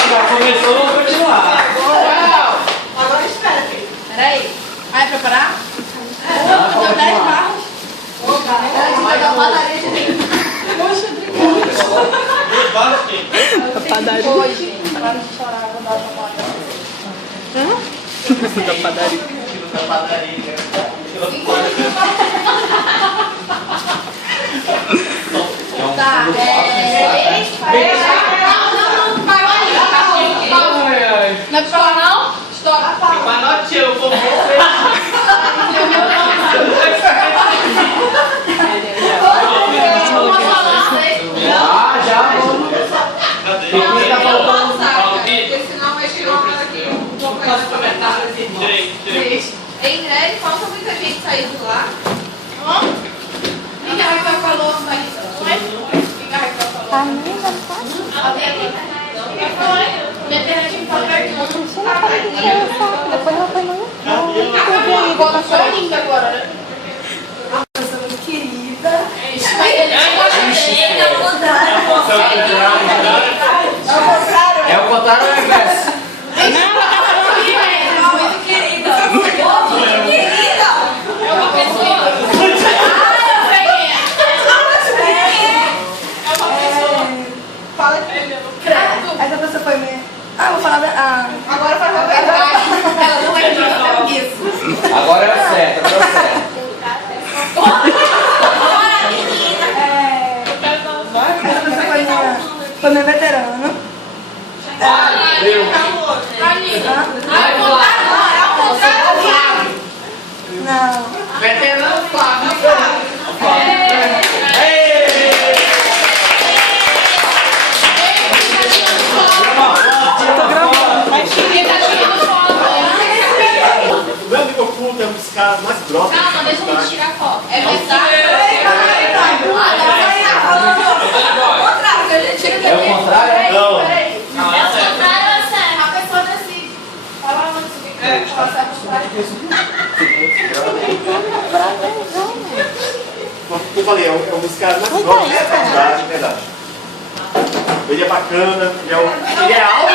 já começou, vamos continuar. Agora espera, filho. Peraí. Vai preparar? Não, Deu 10 barras. Vai dar padaria de dentro. Poxa, Padaria. hoje. Para de chorar, eu vou dar uma moda. Da padaria. Tá, não, parou aí. Não é pra falar não? Stop. Panote, eu vou já. Porque senão vai chegar uma hora que eu vou fazer os comentários. Em breve, falta muita gente saindo lá. Quem que a Raquel falou? Quem que a Raquel falou? Tá mesmo, tá? Minha internet não tá pertinho. Depois ela foi no Agora só linda agora, né? É o contrário ou é o inverso? Não, ela tá falando aqui, velho. Muito querida. Muito querida. É uma pessoa. Fala aqui. Essa pessoa foi minha. Ah, eu vou falar da. Agora vai fazer. Ela não é isso. Agora é o certo, agora é o certo. Essa pessoa foi minha veterana. Não. Veterano Flávio. O meu amigo oculto é um dos caras mais grossos. Calma, deixa eu te tirar foto. É verdade? É o contrário? Não. A pessoa decide. Fala onde você quer falar Como eu falei, é um dos caras mais grossos. Verdade, verdade. Ele é bacana, ele é alto.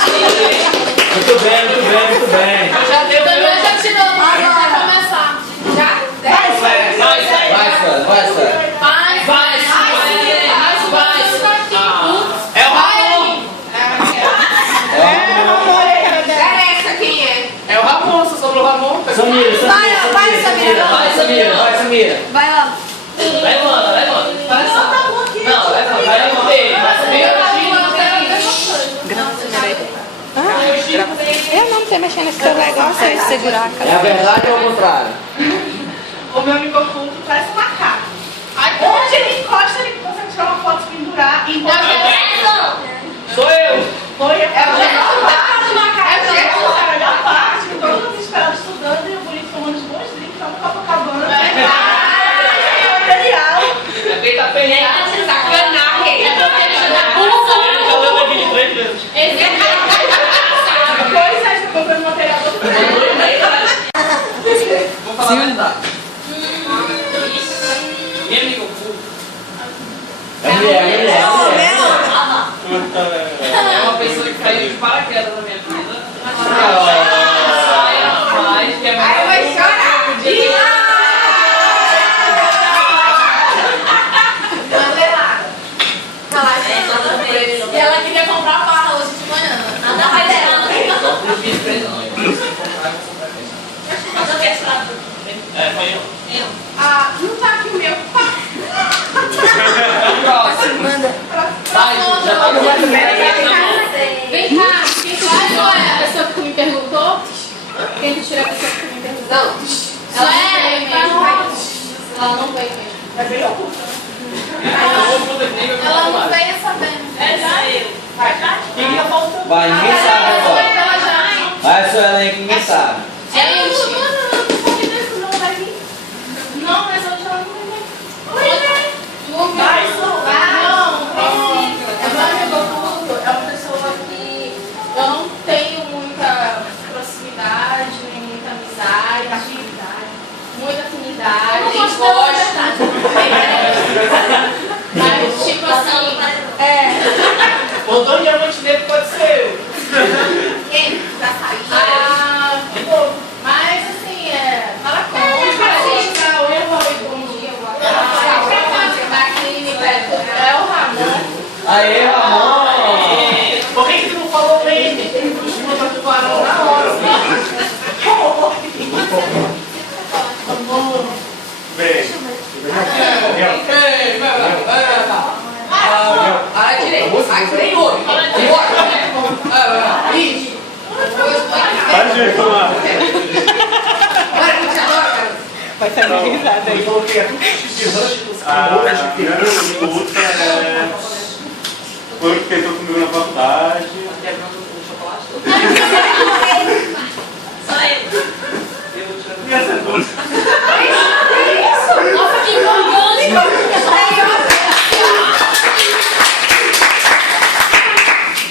Muito bem, muito bem, muito bem. Já deu, já tirou. Agora vai começar. Já? Vai, Fran. É o Ramon. Interessa quem é. É o Ramon, você sobrou o Ramon. Samira. Vai lá. Vai, mano. Não, vai, Eu não sei mexer nesse teu negócio aí, segurar a É cara. a verdade ou o contrário? O meu amigo oculto parece um macaco. Onde ele encosta, ele consegue tirar uma foto, se pendurar e Sou eu. foi a melhor parte do macaco. É a melhor parte, que todo mundo esperava estudando e o bonito tomando os bons drinks lá no Copacabana. Material. É feita pena. Sacanagem. Depois a gente comprou o material do Vamos falar a verdade. Minha amiga oculta. É mulher. É uma pessoa que caiu de paraquedas na minha vida. Mas que é Ai, vai chorar. E ela queria comprar barra hoje de manhã. foi eu. Ah, não tá aqui o meu. Manda. Vai, já tá no Vem cá, quem faz ou é a pessoa que me perguntou? Quem que tira a pessoa que me perguntou? Não. Ela não veio mesmo. Ela não veio mesmo. É bem oculto. Ela não veio sabendo. Vai, tá? Vai, ninguém sabe agora. Ela já. Vai, sua Ellen, que ninguém sabe. Gente, Não, mas hoje ela não vai. vai, É uma pessoa que eu não tenho muita proximidade, nem muita amizade, muita afinidade. gosta. Mas, tipo assim, Botou um diamante dele, pode ser eu. mas assim, fala com ele, pra gente dar oi, bom dia, boa tarde. Da clínica é o Ramon. Aê, Ramon! Por que tu não falou bem? Os meus tubarão na hora. Bem. Para direito. Aqui nem ouve. Isso. Para de reclamar. Bora, continua, cara. Vai sair uma risada Ele aí. falou que é tudo luta, foi o que tentou comigo na faculdade. Só ele. E acertou. Nossa, que empolgante!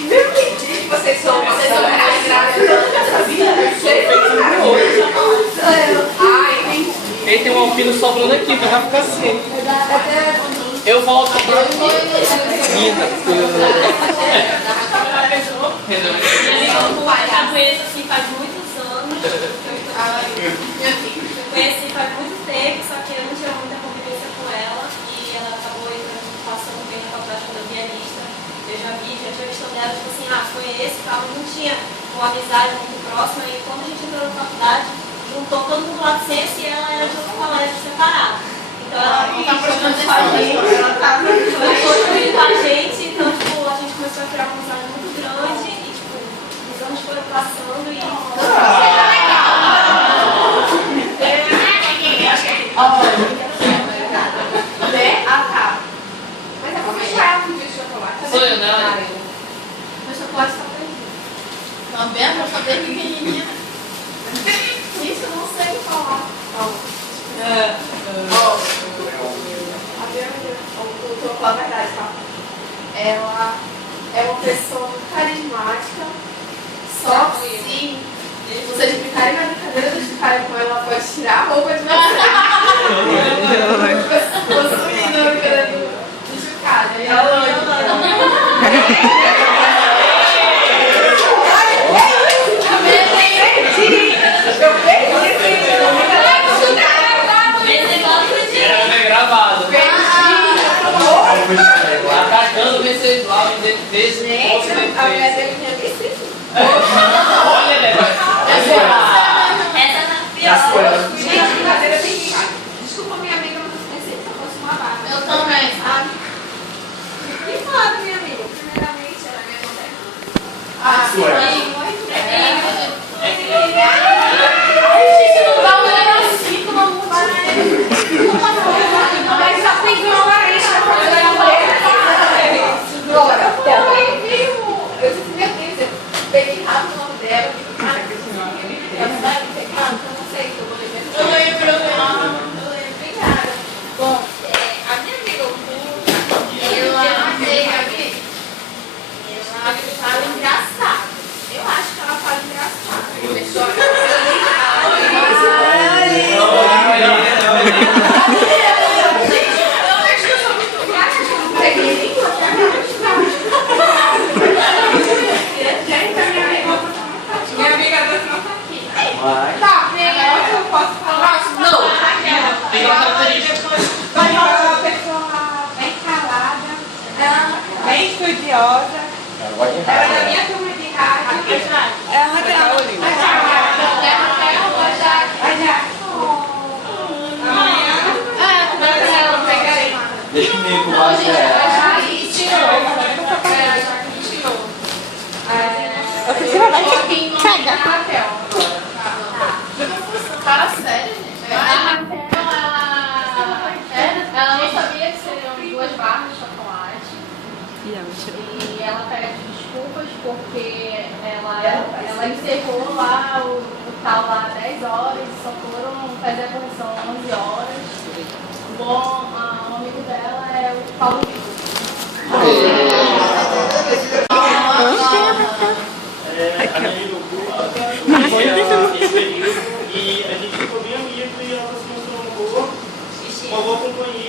Eu entendi que vocês são uma Vocês são galera mais grávida. Eu não sabia. Ah, entendi. Ele tem um alpino sobrando aqui, mas vai ficar assim. Eu volto pra Minha amiga tá conheço assim faz muitos anos. Conheci faz muito tempo, só que eu não tinha muita convivência com ela. E ela acabou passando bem na faculdade quando eu vi a lista. Eu já tinha visto dela, tipo assim, foi esse e tal. Não tinha uma amizade muito próxima. E quando a gente entrou na faculdade, juntou todo mundo lá de ciência e ela era de outra colégio separado. Então ela foi construindo com a gente, então tipo, a gente começou a criar uma amizade muito grande e tipo, os anos foram passando e. Mas é porque já um dia de chocolate. Sou eu, né? Meu chocolate tá perdido. Tá vendo? Eu sou bem pequenininha. Isso eu não sei falar. A eu falar a verdade, tá? Ela é uma pessoa muito carismática, só que se vocês ficarem na brincadeira, vocês ficarem com ela, ela pode tirar a roupa de vocês. Possuindo a brincadeira do chocalho. E ela Era gravado. Atacando o Venceslau em defesa. Gente, a mulher dele tinha visto isso. Olha, negócio. Essa tá pior. Gente, a brincadeira tem que. Desculpa, minha amiga, mas eu pensei que eu fosse uma barra. Eu também. Sabe? E claro, minha amiga, primeiramente, ela é minha mulher. Mas só tem que uma lista pra fazer a mulher. Glória, também viu? Eu disse, meu Deus, eu peguei rápido o nome dela. Eu não sei se eu vou ler. Eu lembro. Obrigada. Bom, a minha amiga ela fala engraçado. Eu acho que ela fala engraçado. Minha amiga não tá aqui. Tá, eu posso falar? Não. Tem uma característica. Ela é uma pessoa bem calada, ela bem estudiosa. Ela é da minha turma de rádio. Ela é Deixa comigo com mais Fala sério, gente. Ela não sabia que seriam 2 barras de chocolate. E ela pede desculpas porque ela encerrou lá o tal lá 10 horas e só foram fazer a correção 11 horas. Bom, o amigo dela é o Paulo Vitor. A minha amiga foi esse período e a gente ficou bem amigo e ela se mostrou uma boa companhia.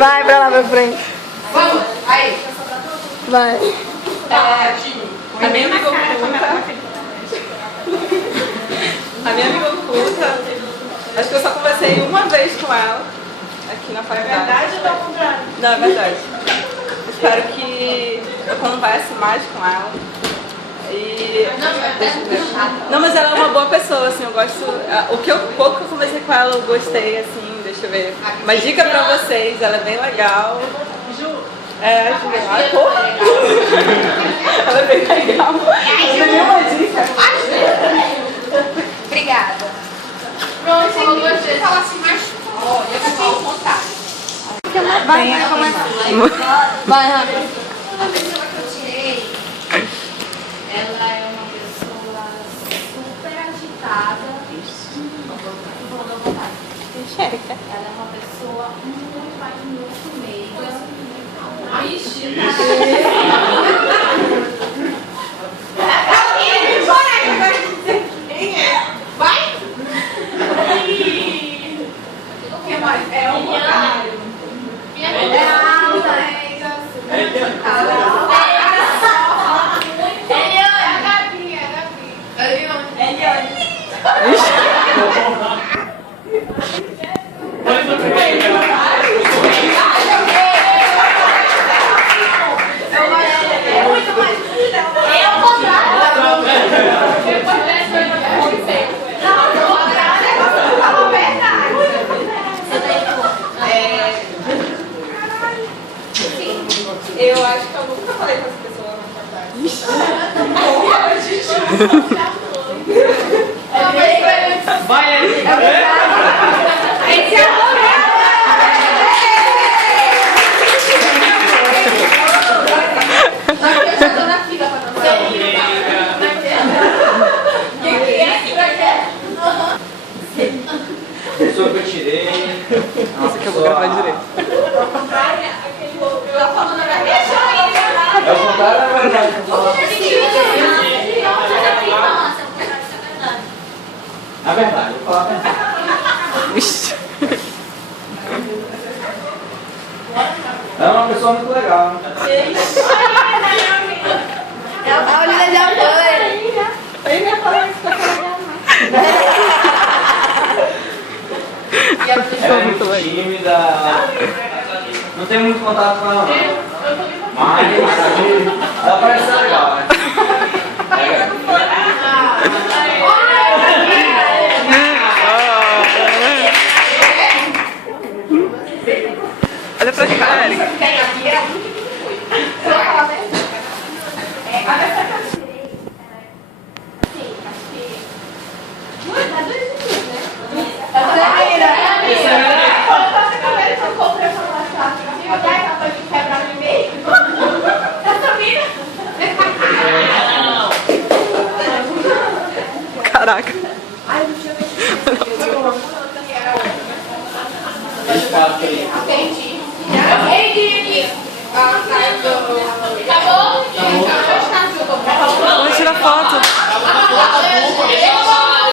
Vai pra lá pra frente. Vamos, aí. Vai. A minha amiga oculta. A minha amiga oculta. Acho que eu só conversei uma vez com ela aqui na faculdade. É verdade ou é o contrário? Não, é verdade. Espero que eu converse mais com ela. E. Deixa eu ver. Não, mas ela é uma boa pessoa, assim, eu gosto. Pouco que eu conversei com ela, eu gostei, assim, deixa eu ver. Uma dica pra vocês, ela é bem legal. É, a Ju. Ai, porra! Ela é bem legal. Não tem nenhuma dica. Obrigada. Pronto, falou duas vezes. Fala assim, mas olha, eu vou contar. Vai, vai, rápido. Uma pessoa que eu tirei, ela é uma pessoa super agitada. Vou dar vontade. Ela é uma pessoa muito, mas muito meiga. Ixi, Vai? O que mais? É o contrário. É alta, é engraçada. Eu acho que eu nunca falei com essa pessoa na faculdade. Vai aí. Esse é o já tô na fila pra dançar. Pessoa que eu tirei. Nossa, que eu vou gravar direito. É o contrário, é verdade. É verdade, vou falar a verdade. É uma pessoa muito legal. É a Paulina de Alcântara. Eu ia falar isso pra ela. Ela é muito tímida. Não tem muito contato com ela, não. Mas ela parece ser legal, né? Olha pra cá, Erika. Caraca.